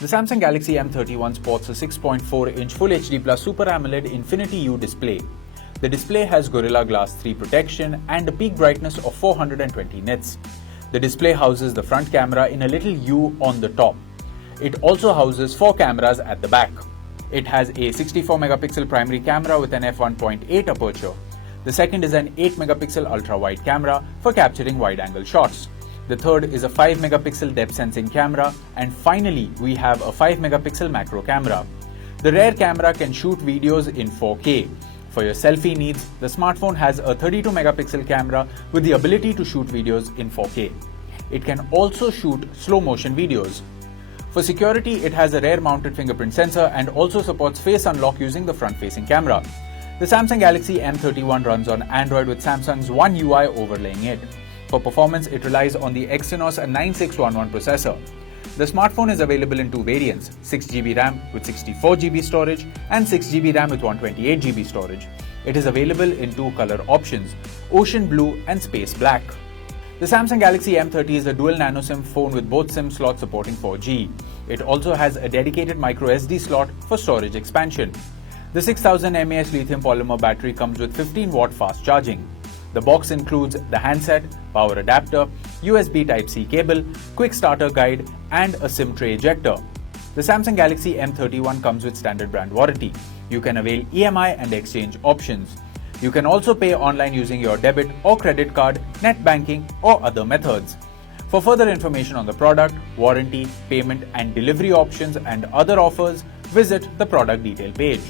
The Samsung Galaxy M31 sports a 6.4-inch Full HD Plus Super AMOLED Infinity U display. The display has Gorilla Glass 3 protection and a peak brightness of 420 nits. The display houses the front camera in a little U on the top. It also houses 4 cameras at the back. It has a 64-megapixel primary camera with an f1.8 aperture. The second is an 8-megapixel ultra-wide camera for capturing wide-angle shots. The third is a 5-megapixel depth sensing camera, and finally we have a 5-megapixel macro camera. The rear camera can shoot videos in 4K. For your selfie needs, the smartphone has a 32-megapixel camera with the ability to shoot videos in 4K. It can also shoot slow-motion videos. For security, it has a rear-mounted fingerprint sensor and also supports face unlock using the front-facing camera. The Samsung Galaxy M31 runs on Android with Samsung's One UI overlaying it. For performance, it relies on the Exynos 9611 processor. The smartphone is available in 2 variants, 6GB RAM with 64GB storage and 6GB RAM with 128GB storage. It is available in 2 color options, Ocean Blue and Space Black. The Samsung Galaxy M30 is a dual nano SIM phone with both SIM slots supporting 4G. It also has a dedicated microSD slot for storage expansion. The 6000 mAh lithium polymer battery comes with 15-watt fast charging. The box includes the handset, power adapter, USB Type-C cable, quick starter guide, and a SIM tray ejector. The Samsung Galaxy M31 comes with standard brand warranty. You can avail EMI and exchange options. You can also pay online using your debit or credit card, net banking, or other methods. For further information on the product, warranty, payment and delivery options and other offers, visit the product detail page.